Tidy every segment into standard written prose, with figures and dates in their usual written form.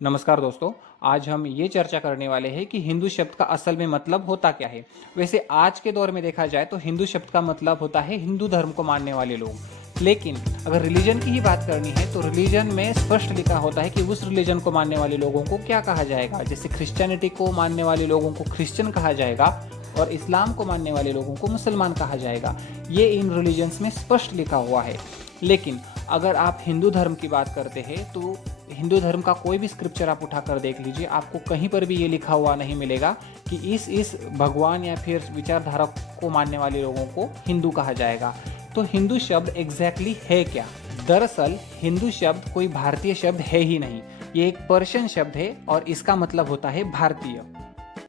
नमस्कार दोस्तों, आज हम ये चर्चा करने वाले हैं कि हिंदू शब्द का असल में मतलब होता क्या है। वैसे आज के दौर में देखा जाए तो हिंदू शब्द का मतलब होता है हिंदू धर्म को मानने वाले लोग। लेकिन अगर रिलीजन की ही बात करनी है तो रिलीजन में स्पष्ट लिखा होता है कि उस रिलीजन को मानने वाले लोगों को क्या कहा जाएगा। जैसे क्रिश्चियनिटी को मानने वाले लोगों को क्रिश्चियन कहा जाएगा और इस्लाम को मानने वाले लोगों को मुसलमान कहा जाएगा। ये इन रिलीजन्स में स्पष्ट लिखा हुआ है। लेकिन अगर आप हिंदू धर्म की बात करते हैं तो हिंदू धर्म का कोई भी स्क्रिप्चर आप उठाकर देख लीजिए, आपको कहीं पर भी ये लिखा हुआ नहीं मिलेगा कि इस भगवान या फिर विचारधारा को मानने वाले लोगों को हिंदू कहा जाएगा। तो हिंदू शब्द एग्जैक्टली है क्या? दरअसल हिंदू शब्द कोई भारतीय शब्द है ही नहीं, ये एक पर्शियन शब्द है और इसका मतलब होता है भारतीय।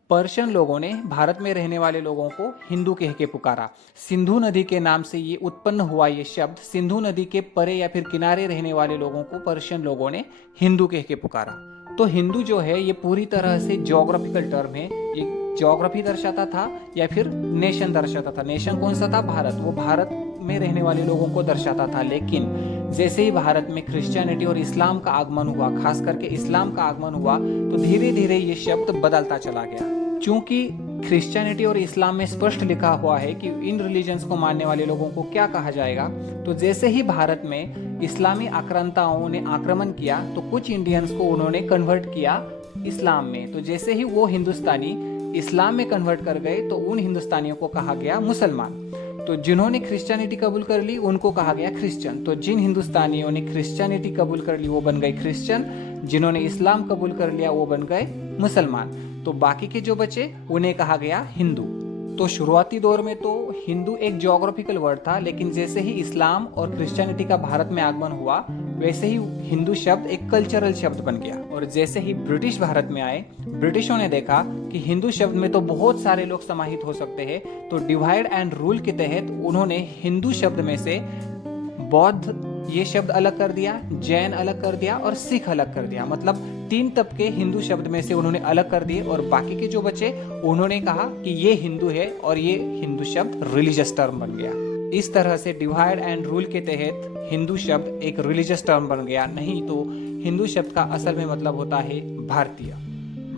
पर्शियन लोगों ने भारत में रहने वाले लोगों को हिंदू कह के पुकारा। सिंधु नदी के नाम से ये उत्पन्न हुआ ये शब्द सिंधु नदी के परे या फिर किनारे रहने वाले लोगों को पर्शियन लोगों ने हिंदू कह के पुकारा। तो हिंदू जो है ये पूरी तरह से ज्योग्राफिकल टर्म है। ये ज्योग्राफी दर्शाता था या फिर नेशन दर्शाता था। नेशन कौन सा था? भारत। वो भारत में रहने वाले लोगों को दर्शाता था। लेकिन जैसे ही भारत में क्रिश्चियनिटी और इस्लाम का आगमन हुआ, खास करके इस्लाम का आगमन हुआ, तो धीरे धीरे ये शब्द बदलता चला गया। चूंकि क्रिश्चियनिटी और इस्लाम में स्पष्ट लिखा हुआ है कि इन रिलीजन्स को मानने वाले लोगों को क्या कहा जाएगा, तो जैसे ही भारत में इस्लामी आक्रांताओं ने आक्रमण किया तो कुछ इंडियंस को उन्होंने कन्वर्ट किया इस्लाम में। तो जैसे ही वो हिंदुस्तानी इस्लाम में कन्वर्ट कर गए तो उन हिंदुस्तानियों को कहा गया मुसलमान। तो जिन्होंने क्रिश्चियनिटी कबूल कर ली उनको कहा गया क्रिश्चियन। तो जिन हिंदुस्तानियों ने क्रिश्चियनिटी कबूल कर ली वो बन गए क्रिश्चियन, जिन्होंने इस्लाम कबूल कर लिया वो बन गए मुसलमान। तो बाकी के जो बचे उन्हें कहा गया हिंदू। तो शुरुआती दौर में तो हिंदू एक ज्योग्राफिकल वर्ड था, लेकिन जैसे ही इस्लाम और क्रिश्चियनिटी का भारत में आगमन हुआ वैसे ही हिंदू शब्द एक कल्चरल शब्द बन गया। और जैसे ही ब्रिटिश भारत में आए, ब्रिटिशों ने देखा कि हिंदू शब्द में तो बहुत सारे लोग समाहित हो सकते हैं, तो डिवाइड एंड रूल के तहत उन्होंने हिंदू शब्द में से बौद्ध ये शब्द अलग कर दिया, जैन अलग कर दिया और सिख अलग कर दिया। मतलब 3 तबके हिंदू शब्द में से उन्होंने अलग कर दिए और बाकी के जो बचे उन्होंने कहा कि ये हिंदू है और ये हिंदू शब्द रिलीजियस टर्म बन गया। इस तरह से डिवाइड एंड रूल के तहत हिंदू शब्द एक रिलीजियस टर्म बन गया। नहीं तो हिंदू शब्द का असल में मतलब होता है भारतीय।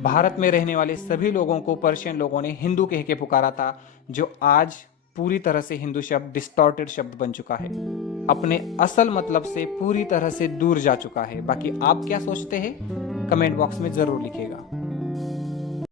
भारत में रहने वाले सभी लोगों को पर्शियन लोगों ने हिंदू कह के पुकारा था, जो आज पूरी तरह से हिंदू शब्द डिस्टॉर्टेड शब्द बन चुका है, अपने असल मतलब से पूरी तरह से दूर जा चुका है। बाकी आप क्या सोचते हैं? कमेंट बॉक्स में जरूर लिखिएगा।